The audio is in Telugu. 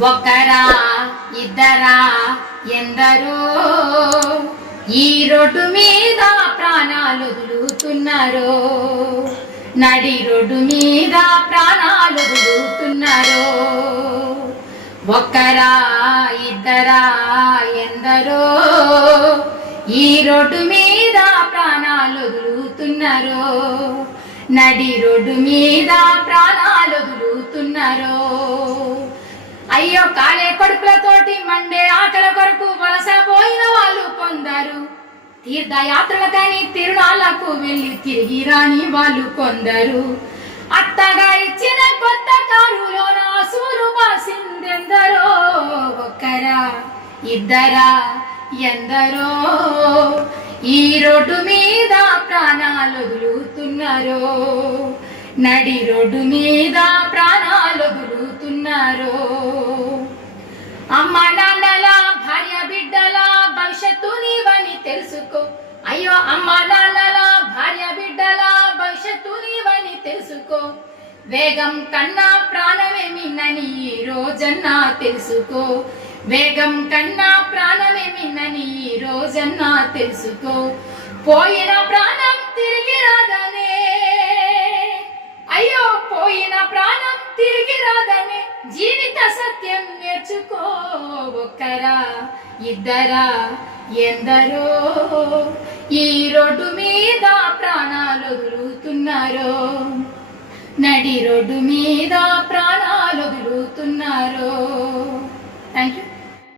ఒకరా ఇద్దరా ఎందరో? ఈ రోడ్డు మీద ప్రాణాలు వదులుతున్నారో? నడి రోడ్డు మీద ప్రాణాలు వదులుతున్నారో? ఒక్కరా ఇద్దరా ఎందరో? ఈ రోడ్డు మీద ప్రాణాలు వదులుతున్నారో? నడి రోడ్డు మీద ప్రాణాలు వదులుతున్నారో? అయ్యో కాలే కడుపులతోటి మండే ఆకల కొరకు వలస పోయిన వాళ్ళు కొందరు. తీర్థయాత్రలకని తిరునాళ్ళకు వెళ్ళి తిరిగి రాని వాళ్ళు కొందరు. అత్తగా ఇచ్చిన కొత్త కారులో నా సూరు బాసిందెందరో ఒక్కరా ఇద్దరా ఎందరో? ఈ రోడ్డు మీద ప్రాణాలు వదులుతున్నారో? నడి రోడ్డు మీద ప్రాణాలు వదులుతున్నారో అమ్మ నాన్నల భార్య బిడ్డల భవిష్యత్తు నీవని తెలుసుకో. అయ్యో అమ్మ నాన్నల భార్య బిడ్డల భవిష్యత్తు నీవని తెలుసుకో. వేగం కన్నా ప్రాణమే మిన్నని ఈ రోజన్నా తెలుసుకో. వేగం కన్నా ప్రాణమే మిన్నని ఈ రోజన్నా తెలుసుకో. పోయిన ప్రాణం తిరిగి రాదనే జీవిత సత్యం నేర్చుకో ఒక్కరా ఇద్దరా ఎందరో? ఈ రోడ్డు మీద ప్రాణాలు వదులుతున్నారో? నడి రోడ్డు మీద ప్రాణాలు